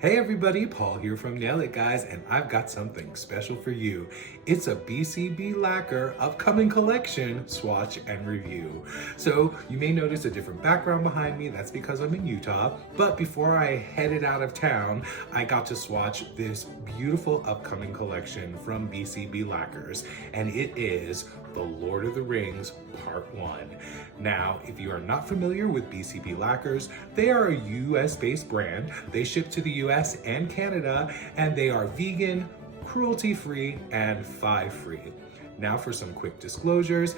Hey everybody, Paul here from Nail It Guys, and I've got something special for you. It's a BCB Lacquer upcoming collection swatch and review. So you may notice a different background behind me. That's because I'm in Utah. But before I headed out of town, I got to swatch this beautiful upcoming collection from BCB Lacquers, and it is The Lord of the Rings Part 1. Now, if you are not familiar with BCB Lacquers, they are a US-based brand. They ship to the US and Canada, and they are vegan, cruelty-free, and phi-free. Now for some quick disclosures.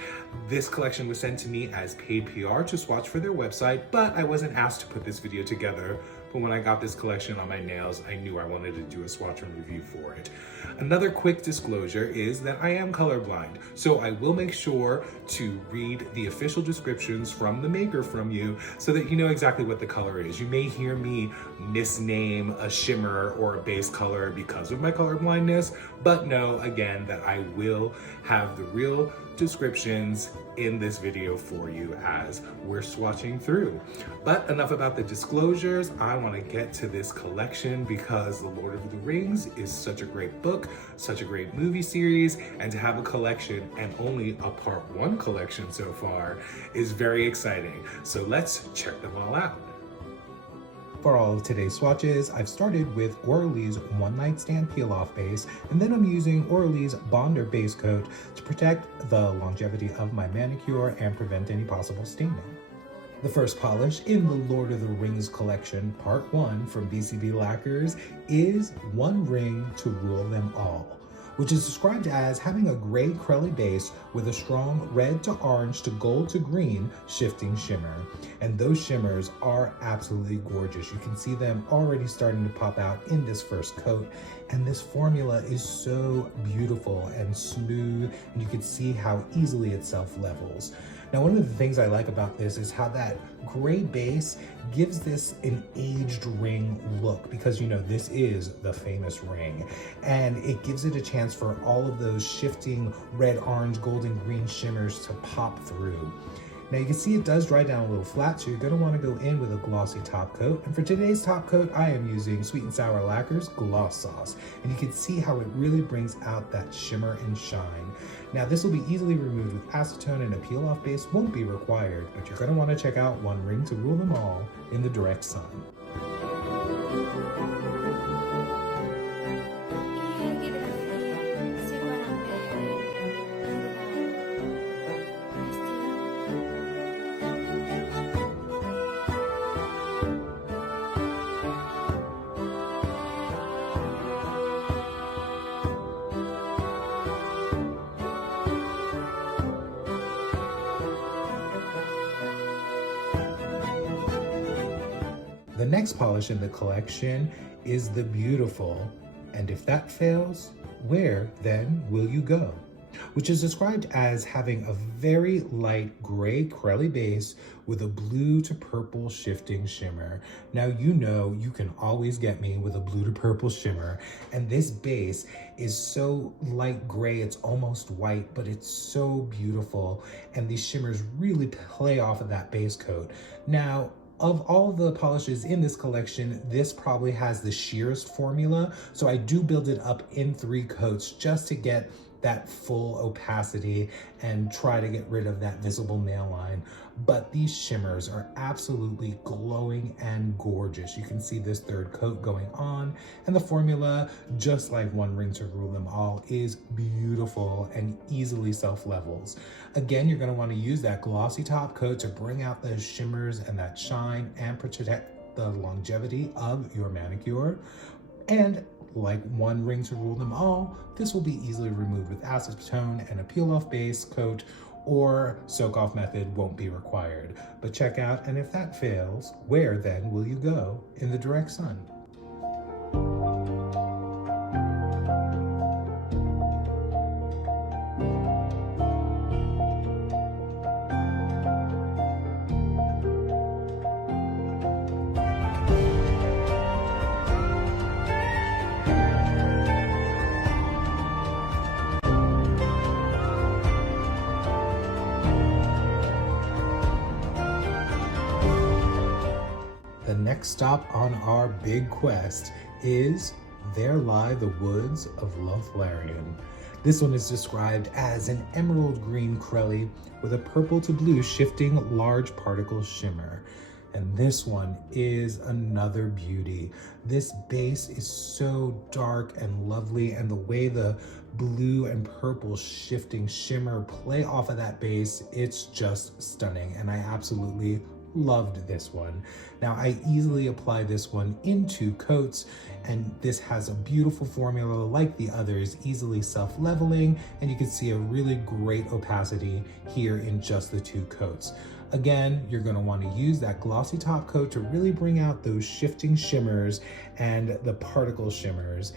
This collection was sent to me as paid PR to swatch for their website, but I wasn't asked to put this video together. But when I got this collection on my nails, I knew I wanted to do a swatch and review for it. Another quick disclosure is that I am colorblind, so I will make sure to read the official descriptions from the maker from you so that you know exactly what the color is. You may hear me misname a shimmer or a base color because of my colorblindness, but know again that I will have the real descriptions in this video for you as we're swatching through. But enough about the disclosures. I want to get to this collection because The Lord of the Rings is such a great book, such a great movie series, and to have a collection and only a part 1 collection so far is very exciting. So let's check them all out. For all of today's swatches, I've started with Orly's One Night Stand Peel Off Base, and then I'm using Orly's Bonder Base Coat to protect the longevity of my manicure and prevent any possible staining. The first polish in the Lord of the Rings collection, Part 1 from BCB Lacquers, is One Ring to Rule Them All, which is described as having a gray crelly base with a strong red to orange to gold to green shifting shimmer. And those shimmers are absolutely gorgeous. You can see them already starting to pop out in this first coat. And this formula is so beautiful and smooth, and you can see how easily it self-levels. Now, one of the things I like about this is how that gray base gives this an aged ring look, because you know this is the famous ring, and it gives it a chance for all of those shifting red, orange, golden, green shimmers to pop through. Now you can see it does dry down a little flat, so you're going to want to go in with a glossy top coat. And for today's top coat, I am using Sweet and Sour Lacquers Gloss Sauce. And you can see how it really brings out that shimmer and shine. Now this will be easily removed with acetone, and a peel-off base won't be required, but you're going to want to check out One Ring to Rule Them All in the direct sun. The next polish in the collection is the beautiful And If That Fails, Where Then Will You Go?, which is described as having a very light gray crelly base with a blue to purple shifting shimmer. Now you know you can always get me with a blue to purple shimmer, and this base is so light gray it's almost white, but it's so beautiful, and these shimmers really play off of that base coat. Now, of all the polishes in this collection, this probably has the sheerest formula, so I do build it up in 3 coats just to get that full opacity and try to get rid of that visible nail line. But these shimmers are absolutely glowing and gorgeous. You can see this 3rd coat going on, and the formula, just like One Ring to Rule Them All, is beautiful and easily self-levels. Again, you're gonna wanna use that glossy top coat to bring out those shimmers and that shine and protect the longevity of your manicure. And like One Ring to Rule Them All, this will be easily removed with acetone, and a peel-off base coat or soak-off method won't be required. But check out And If That Fails, Where Then Will You Go? In the direct sun. The next stop on our big quest is There Lie the Woods of Lothlorien. This one is described as an emerald green Cruelty with a purple to blue shifting large particle shimmer. And this one is another beauty. This base is so dark and lovely, and the way the blue and purple shifting shimmer play off of that base, it's just stunning. And I absolutely loved this one. Now I easily apply this one in 2 coats, and this has a beautiful formula like the others, easily self-leveling, and you can see a really great opacity here in just the 2 coats. Again, you're going to want to use that glossy top coat to really bring out those shifting shimmers and the particle shimmers.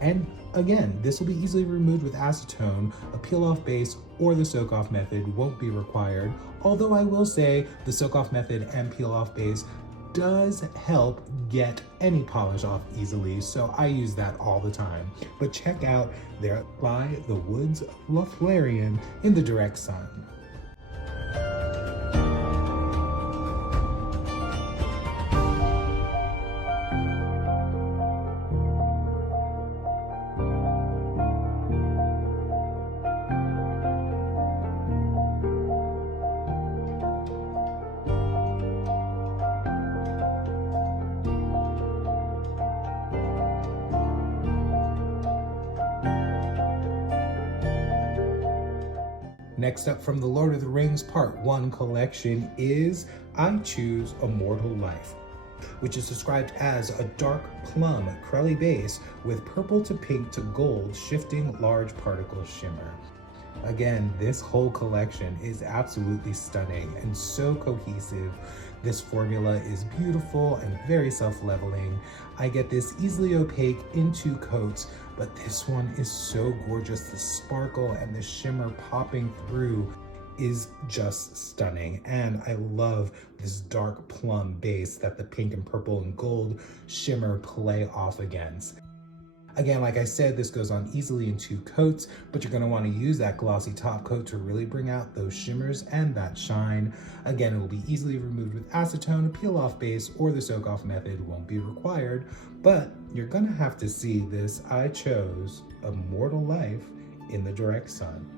And again, this will be easily removed with acetone. A peel-off base or the soak-off method won't be required, although I will say the soak-off method and peel-off base does help get any polish off easily, so I use that all the time. But check out There Lie the Woods of Lothlorien in the direct sun. Next up from the Lord of the Rings Part 1 collection is I Choose a Mortal Life, which is described as a dark plum Cruelty base with purple to pink to gold shifting large particle shimmer. Again, this whole collection is absolutely stunning and so cohesive. This formula is beautiful and very self-leveling. I get this easily opaque in 2 coats, but this one is so gorgeous. The sparkle and the shimmer popping through is just stunning. And I love this dark plum base that the pink and purple and gold shimmer play off against. Again, like I said, this goes on easily in 2 coats, but you're going to want to use that glossy top coat to really bring out those shimmers and that shine. Again, it will be easily removed with acetone. A peel-off base or the soak-off method won't be required, but you're going to have to see this I Chose a Mortal Life in the direct sun.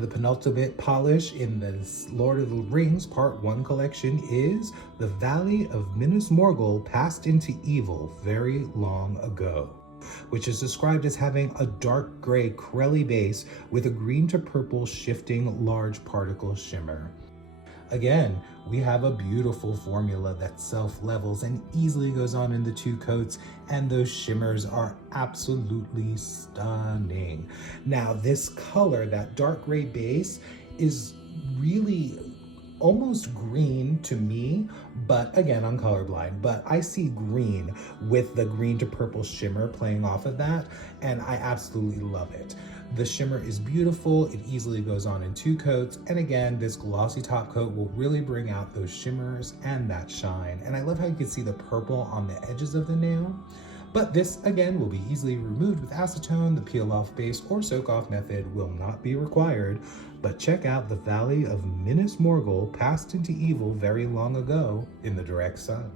The penultimate polish in the Lord of the Rings Part 1 collection is The Valley of Minas Morgul Passed into Evil Very Long Ago, which is described as having a dark gray Cruelty base with a green to purple shifting large particle shimmer. Again, we have a beautiful formula that self-levels and easily goes on in the 2 coats, and those shimmers are absolutely stunning. Now, this color, that dark gray base, is really almost green to me, but again, I'm colorblind, but I see green with the green to purple shimmer playing off of that, and I absolutely love it. The shimmer is beautiful, it easily goes on in 2 coats, and again, this glossy top coat will really bring out those shimmers and that shine. And I love how you can see the purple on the edges of the nail. But this, again, will be easily removed with acetone. The peel-off base or soak-off method will not be required. But check out The Valley of Minas Morgul Passed into Evil Very Long Ago in the direct sun.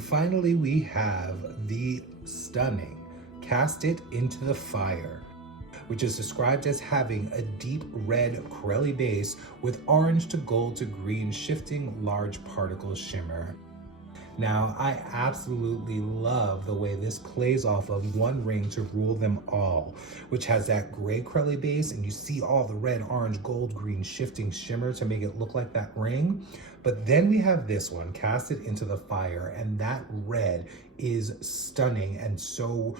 Finally, we have the stunning Cast It Into the Fire, which is described as having a deep red corelli base with orange to gold to green shifting large particle shimmer. Now, I absolutely love the way this plays off of one ring to rule them all, which has that gray corelli base, and you see all the red, orange, gold, green shifting shimmer to make it look like that ring. But then we have this one, Cast It Into the Fire, and that red is stunning and so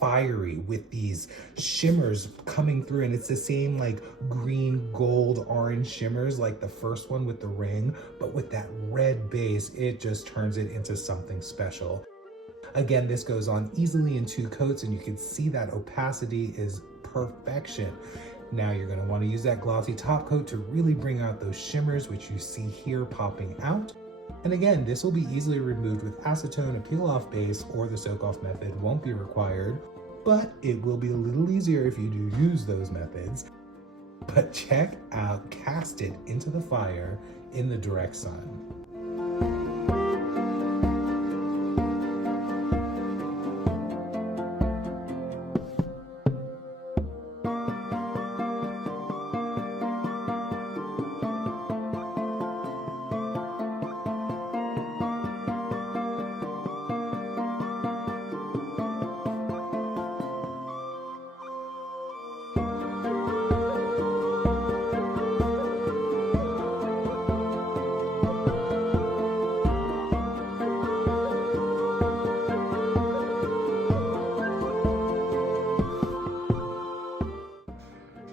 fiery with these shimmers coming through, and it's the same like green, gold, orange shimmers like the first one with the ring, but with that red base, it just turns it into something special. Again, this goes on easily in 2 coats, and you can see that opacity is perfection. Now you're going to want to use that glossy top coat to really bring out those shimmers, which you see here popping out. And again, this will be easily removed with acetone, a peel-off base, or the soak-off method won't be required, but it will be a little easier if you do use those methods. But check out Cast It Into the Fire in the direct sun.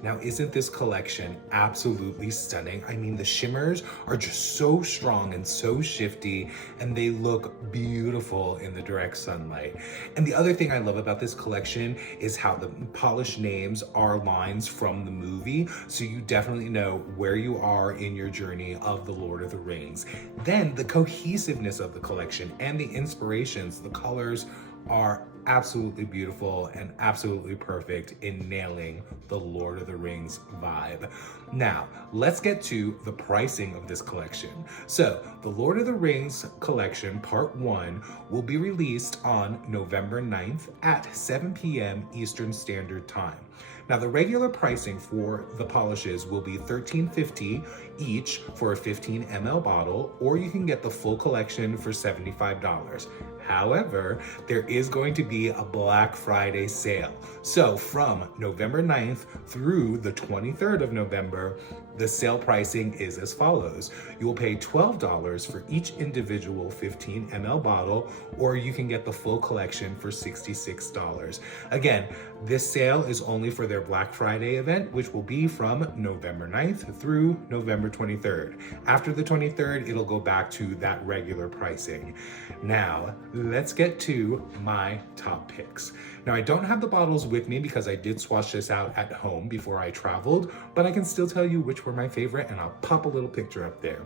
Now, isn't this collection absolutely stunning? I mean, the shimmers are just so strong and so shifty, and they look beautiful in the direct sunlight. And the other thing I love about this collection is how the polished names are lines from the movie, so you definitely know where you are in your journey of the Lord of the Rings. Then the cohesiveness of the collection and the inspirations, the colors are absolutely beautiful and absolutely perfect in nailing the Lord of the Rings vibe. Now, let's get to the pricing of this collection. So, the Lord of the Rings collection part 1 will be released on November 9th at 7 p.m. Eastern Standard Time. Now, the regular pricing for the polishes will be $13.50 each for a 15 ml bottle, or you can get the full collection for $75. However, there is going to be a Black Friday sale. So from November 9th through the 23rd of November, the sale pricing is as follows. You will pay $12 for each individual 15 ml bottle, or you can get the full collection for $66. Again, this sale is only for their Black Friday event, which will be from November 9th through November 23rd. After the 23rd, it'll go back to that regular pricing. Now, let's get to my top picks. Now, I don't have the bottles with me because I did swatch this out at home before I traveled, but I can still tell you which were my favorite, and I'll pop a little picture up there.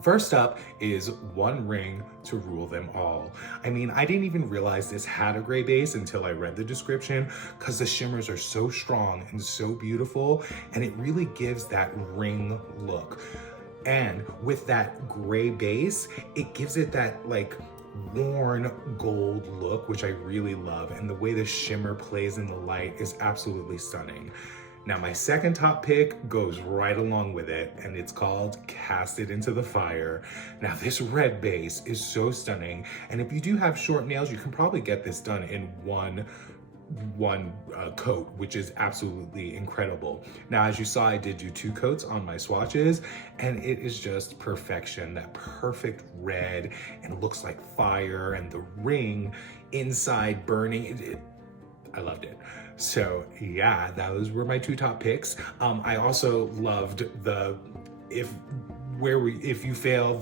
First up is One Ring to Rule Them All. I mean, I didn't even realize this had a gray base until I read the description, because the shimmers are so strong and so beautiful, and it really gives that ring look. And with that gray base, it gives it that like worn gold look, which I really love, and the way the shimmer plays in the light is absolutely stunning. Now, my second top pick goes right along with it, and it's called Cast It Into the Fire. Now, this red base is so stunning, and if you do have short nails, you can probably get this done in one coat, which is absolutely incredible. Now, as you saw, I did do 2 coats on my swatches, and it is just perfection. That perfect red, and looks like fire, and the ring inside burning. I loved it. So yeah, those were my 2 top picks. I also loved the if you fail,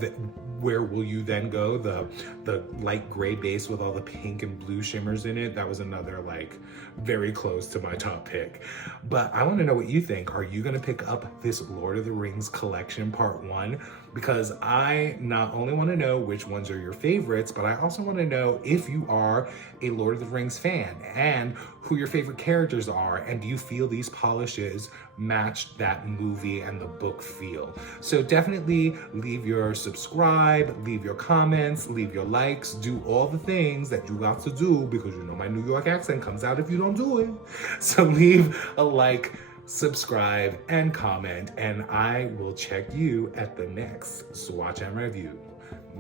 where will you then go? The light gray base with all the pink and blue shimmers in it. That was another like very close to my top pick. But I want to know what you think. Are you going to pick up this Lord of the Rings collection part 1? because I not only want to know which ones are your favorites, but I also want to know if you are a Lord of the Rings fan and who your favorite characters are, and do you feel these polishes match that movie and the book feel. So definitely leave your subscribe, leave your comments, leave your likes, do all the things that you got to do, because you know my New York accent comes out if you don't do it. So leave a like, subscribe, and comment, and I will check you at the next Swatch and Review.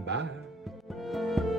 Bye.